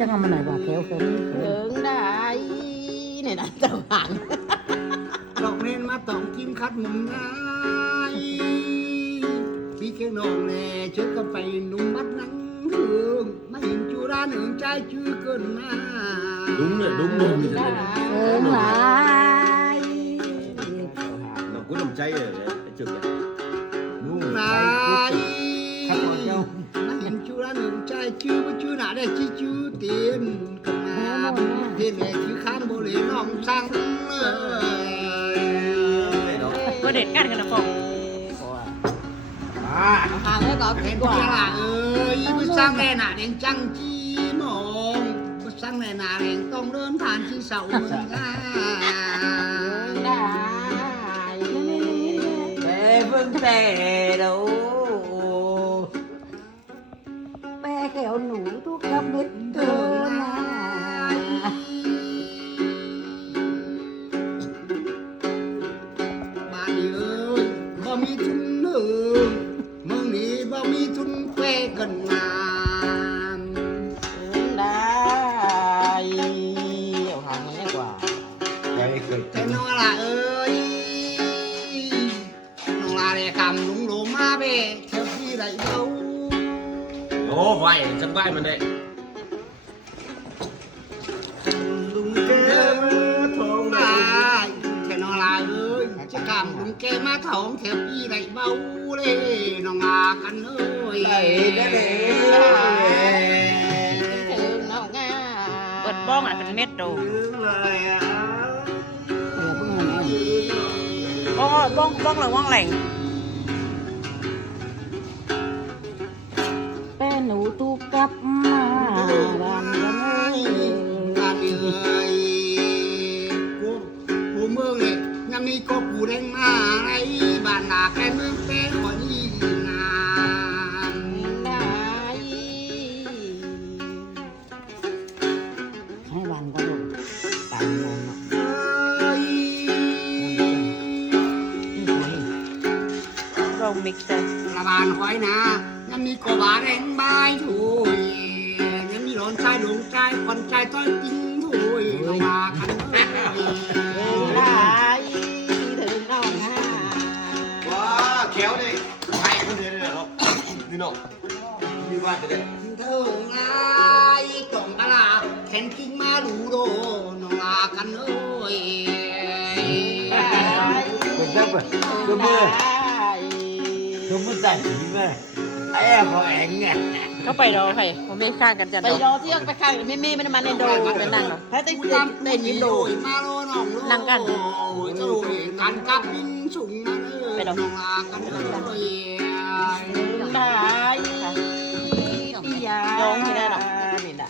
จะทำมันไหนวะแถวนี้ ถึงได้เนี่ยนะเจ้าหาง ดอกเน้นมาต้องกินคัดมุมง่ายพี่เก่งนองแน่เชิญกันไปนุ่มบัดนังเฮืองมาเห็นจูราหนึ่งใจชื่อเกินมา đúng rồi เอิงหลาย nó cũng làm chay rồi đấy chụp này นายมาเห็นจูราหนึ่งใจชื่อว่าชื่อหนาได้ชื่อเตียนกันมาเตียนแม่ชื่อข้านโบเลน้องสั่งเลย đó ก็เด็ดกันกันนะฟอง หางไว้ก่อน เห็ เห็ น น พว ก ก ว่า ละเอ้ยผู้สร้างแน่หนาแดงจังจีมองผู้สร้างแน่หนาแดงต้องเดินผ่านที่เสาเมืองง่า ได้ Để vững tè đâu แป้แก้วหนูทุกกับเม็ดเกินนะ บ้านนี้เอ้ยบ่มีทุนเนื้อเมืองนี้บ่มีทุนแปรกันงาน ถึงได้เอาหางมันดีกว่า đây cười แต่น้องละเอ้ยน้องละเรียกำลุงโลมาเบ้เท่าที่ไรเบ้า ô vai trong vai mình đây ลุงแกมาทองได้แต่น้องละเอ้ยจะกำลุงแกมาทองแถวพี่ไรเบ้าเลยน้องลากันเอ้ย ถึงน้องงา เปิดบ้องอ่ะเป็นเม็ดดู บ้องหรือบ้องแหล่ง แป้หนูทุกกับมาบ้านกันเลย บ้านนี้เอ้ยกูเมืองเนี่ยยังมีก็กูแดงมาไรบ้านนาแกเมืองแป้ขอยี่นาน ได้ ให้บ้านก็ดูตามมองเนาะ เอ้ย นี่ใคร ลองมิกซ์เลย ระบานหอยนะยังมีก็บาแดงใบถุยยังมีหลอนชายหลงใจคนใจต้อยกินถุยลงมาคันเอ้ย ถึงได้ถึงน้องงา wow kéo đi hay không thế này đâu đi nào đi vai thế này เท่าไงจ่องตลาดแขนกิ้งมาดูโดนองลากันเอ้ย Con dấp à Con mưa Không có giải trí mà Ai em có ảnh à เข้าไปรอใครผมไม่ข้างกันจัน ไปรอเที่ยงไปข้างไม่เมย์มันมาในโดไปนั่งหรอถ้าได้ กู เต้น จำ เต้นยินโด มาโลน้องโลโอ้ยกันกับดินสูงนั่นเอ้ยนองลากันเอ้ย ได้พี่ยานี่นะ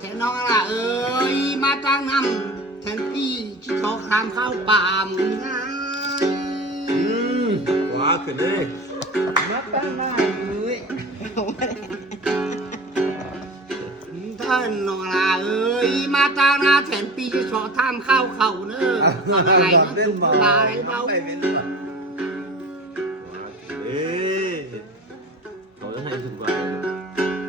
แต่น้องละเอ้ยมาตั้งนำแทนที่ที่ทอครามเข้าป่ามึงนะ quá cười đi Mắt bác này ơi ท่านน้องละเอ้ยมาตั้งนาแทนปีที่ทอทำเข้าเข่าเนอะอะไร Giọt นะ lên ตุก vào ลายเบา Này bên vào quá cười đi có rất hay dùng vào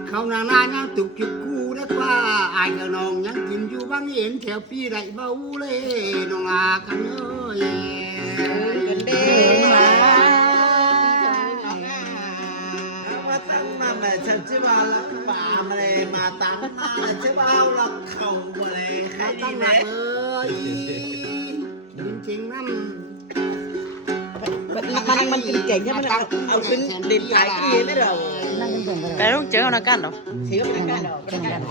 เขานานานยังตุกจุกกูได้กว่าอายกับน้องยังกินอยู่บางเห็นแถวปีไรเบาเลยน้องลากันเอ้ย กันเด้มา Mà tăng nằm này chẳng chứ bao lắm bà mà này mà tăng nằm này chứ bao là khẩu mà này ข้า khai ตั้ง đi หลัก đấy เอ้ยจริงๆนั่น มันกินเก่งใช่ไหมเอาขึ้นเด่นสายขึ้นเยอะไม่เรา นั่งกันเป็นกัน แต่ต้องเจอเขาหน้ากันเหรอ เสียไปกันเรา เป็นกัน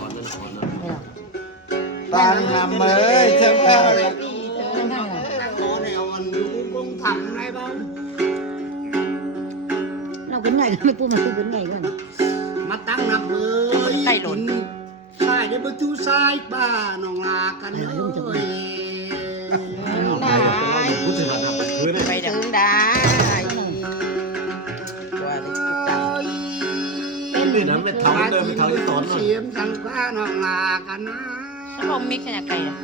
Tăng nằm ơi chứ bao là ขอแนวอันดูคงทำไรเบา เราเป็นไงไม่พูดมันคือเป็นไงกัน มาตั้งนับเอ้ย ใต้หล่น ใช่ได้ประตูซ้ายบ้านน้องลากันเอ้ย ได้ cũng chỉ là nằm cưới này ไปเดี๋ยว ถึงได้ว่าเลยจับ เป็นนี่นะเป็นเท้าเดินเป็นเท้าที่ต้น เสียมสังกาน้องลากันนะ ถ้าลองมิกซ์เนี่ยไก่อะ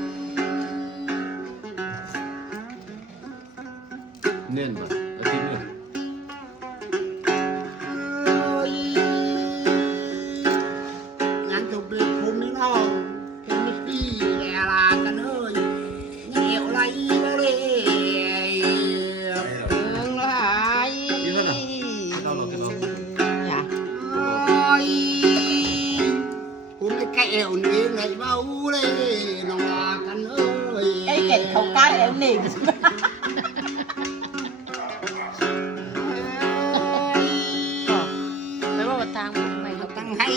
nên mà nó tin nữa ยัง เอวนี่ไหนเบาเลยน้องลากันเอ้ย ไอ้เก่งเขาก้าแล้วหนึ่ง ไม่ว่าทางไม่เขา ตั้งให้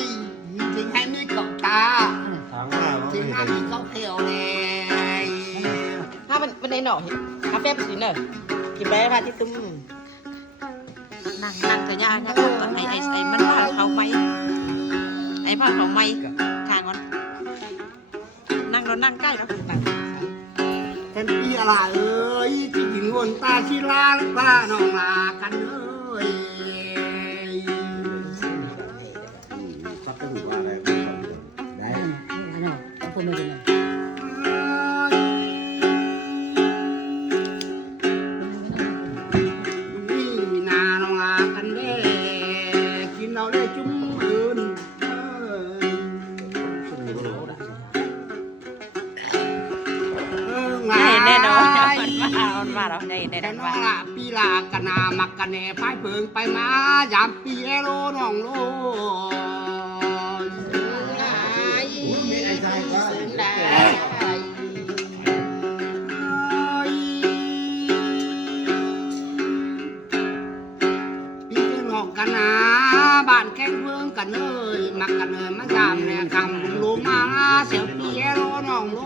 จริงให้มีเกาะตา ทางว่า จริงหน้ามีเกาะเขียวเลย ถ้ามันในหน่อคาเฟ่เป็นสีเนอร์กินไปพาที่ตุ้ม นั่งแต่ยากนะตอนไอ้มันพาเขาไม่ไอ้พาเขาไม่ทางก่อนนั่งเรานั่งใกล้แล้ว เป็นปีอะไรเอ้ยที่หญิงวนตาชิลาและตาน้องลากันเอ้ย ซับไปหูว่าอะไรได้ คนไม่เป็นไร นี่นาน้องลากันเด้กินเราได้จุ้มอื่นแน่นอนมันมาเราได้แน่น แต่ อน น้อ ว่าง ละปีลากะนามักกะแหน่พายเพิงไปมายามปีแอโลน้องโล ไม่ไอ้ใจก็ ปีเพิงหอกกันนาบ้านแข้งเพิงกันเอ้ยมักกันเอ้ยมายามแน่คำลงมาเสียวปีแอโลน้องโล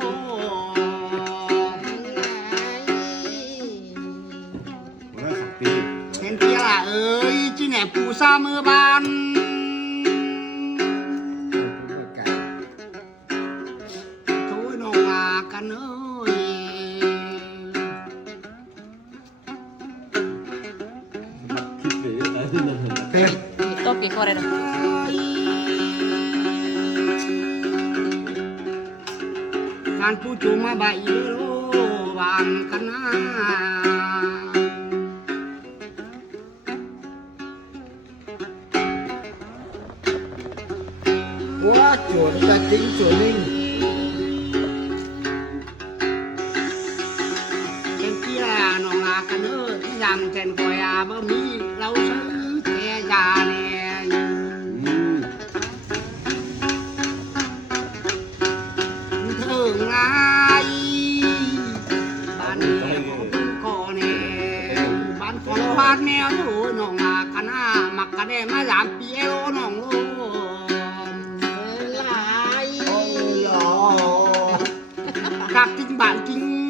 เมื่อ2 ปี เห็นเพียละเอ้ยจีแหน่ปูซามือบานโถยน้องลากันเอ้ย คิดไปอะไรนั่น เต็ม ตัวกี่คนเลย การผู้จูมาใบเยโลบานกันนาว่าโจรจะทิ้งโจรนิ่งเป็นที่ละน้องลากันเอ้ยยามแทนคอยอาบ่มีเราซื้อแต่ยาแน่ถึงไงบ้านนี้ของก่อแน่บ้านของบ้านแนวโอ้ยน้องลากันนามักกันได้มายามปีเอโลน้องโล các kinh bản kinh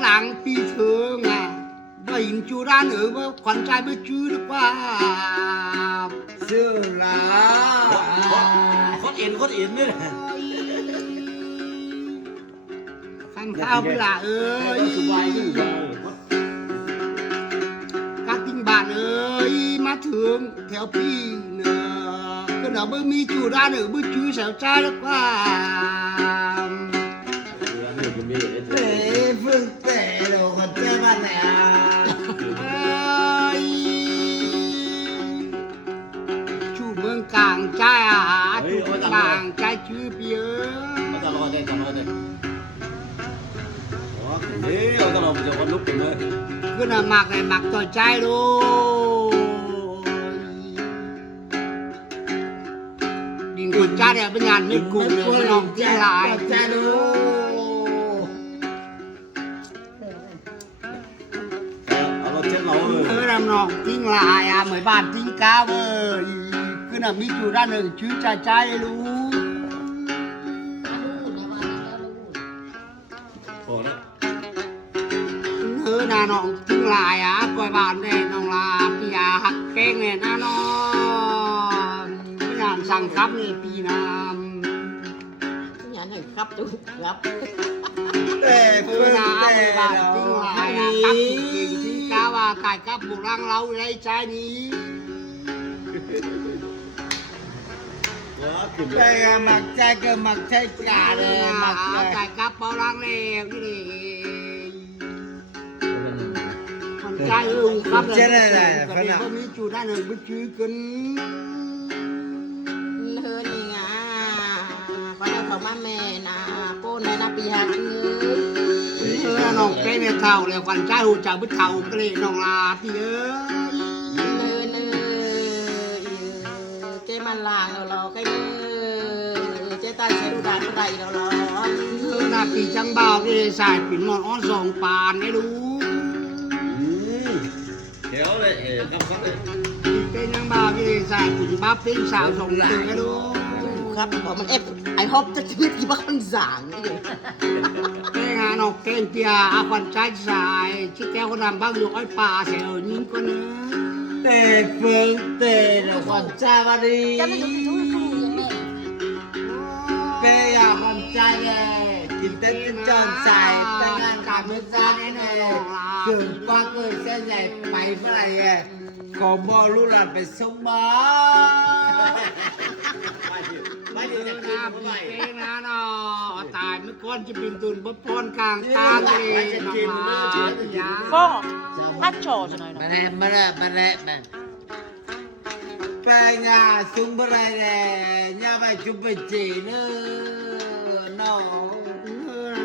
làng pi thường à và hình chú ra nữa với con trai với chú được qua ชื่อลาโคตรเอ็นนี่แหละ khăn khao với là ơi các kinh bản ơi má thường theo pi nữa cái nào với mi chú ra nữa với chú xẻo trai được qua เต๋พึ่งเต๋เดี๋ยวคนเจ้าบ้านไหนอ่ะ chú mương càng trai à chú càng trai chứ bia มาตลอดเลยตลอดเลยเฮ้ยเอาตลอดจะวันลุกเป็นเลย cứ là mặc này mặc tỏi trai thôi nhìn con trai này bên nhà mình cùng nữa bên lòng kia lại ใจดู เอารถเช็ดเราเลย cứ làm lòng tin lại à mới bàn tin cao ơi cứ là mi chủ ra nữa chứ trai trai luôn พอแล้ว cứ là lòng tin lại à coi bàn đây lòng là pi à hạt keng này na nó cái làm sang khắp này pi nam งานให้ครับดูครับ เต๋ cứ พึ่ง là เต๋ mới bàn tin lại à cắp tiền chứ cao à cài cắp buộc răng lâu đây trai ní เต๋หมักใจก็หมักใจกาเลยหมักใจ cài cắp bao răng leo như này con trai ưu cắp là cái này có mấy chú ra nữa biết chú cân เธอนี่ไงพระเจ้าเขามาแม่นะโป้นในนาปีหักเงย น้องเป็นเท่าเลยควันใจหูจ่าบุเท่าก็เลยน้องลาที่เอ้ย เจมันลางเราใกล้เจ จ๊ตายใช้ดูดานไรเราหรอ หน้าปีจังบ่าวเอสายปิ่นมอนอ้อนสองปานไอ้ดู เขียวเลยกับเขาเลย ปีเป็นจังบ่าวเอสายปิ่นบ้าเป็นสาวสองตึงไอ้ดู ครับบอกมันเอฟไอฮอปจะชีวิตกี่บ้าคนสางนี่เดี๋ยว แกงานออกแกงเปียอาควันใจสายชิแก้วคนดำบ้างอยู่อ้อยป่าเสียวยิงก็เนื้อ เตะเฟืองเตะคนจาวารี จะไม่ถูกถูกถูกยังไง เปยาคนใจเลยกินเต้นจอนใส่แต่งานกับมือจานนี่เลยถึงป้าเกิดเส้นใหญ่ไปเมื่อไหร่ก็บอลูหลานไปส่งมา ไม่ เอ ได้ อ จะ ห กิ น้าน ปี เมื่อไหร่ เป็นนะเนาะตายเมื่อก่อนจะเป็นตุนบพรกลางตาเลยน้องลาอยา ฟ้องพัดโชว์จะหน่อย มา เนาะ แล้วมันแปลงาซุ่มอะไรเลยย่าไปจุบไปจีเนื้อน้อง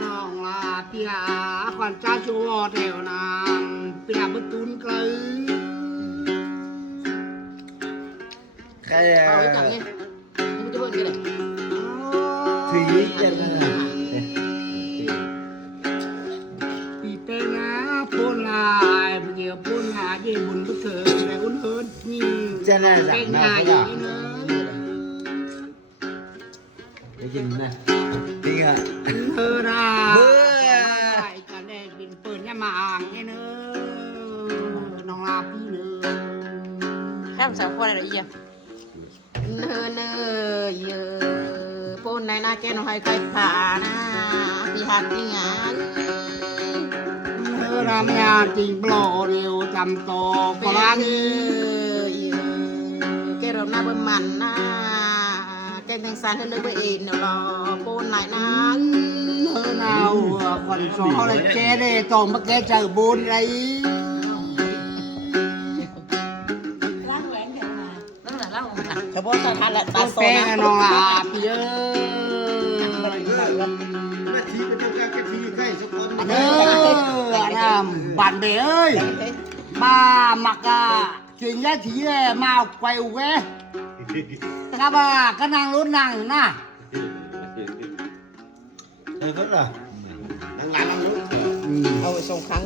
น้องลาเปียควันจ้าชัวแถวนางเปียบตุนเกลือ ใคร เอาไว้จังไงมันจะเพิ่นกันเลย ถือกันนะ ปีเป็นนะพูนลายเกี่ยวพูนหาเย็นบุญก็เถิดแต่อุ่นเฮิร์ดนี่ จะน่ารัก เป็น นะ ไง เขา นี่เนอะ ได้ยินนะจริงอ่ะ เธอรา เบื่อ ไปกันได้บินปืนยามาอ่างไงเนอะน้องลาพี่เนอะ แค่ภาษาคนอะไรอีก เนอเนอเยอะปูนในหน้าแกนหอยไก่ผ่านะพี่หักที่งาน เธอรามยาจริงโปรเดียวจำโตก เป็น ลา เน นี อแกเราหน้าเบิ่มมันนะแกแตงสารให้เลยไปเองเนาะรอปูนไหนนั้น เธอหนาวคนสองเลยเจ๊ได้ตรงมาแกเจอบุญไร ล้างแหวนกันมา นั่นแหละเล่ามา เฉพาะสถานและตา ก็ โซ เป็น นะ น้องลาพี่เอ้ย แม่ทีเป็นเจ้าแก่ทีใกล้สักคน เด้อนะบ้านเบเอ้ยมามักกะกินยาถีเลยมาไกวอุกเอ้กะบ่าก็นั่งรถนั่งนะ เออก็เหรอ นั่งหลานนั่งลูก เอาไปส่งครั้ง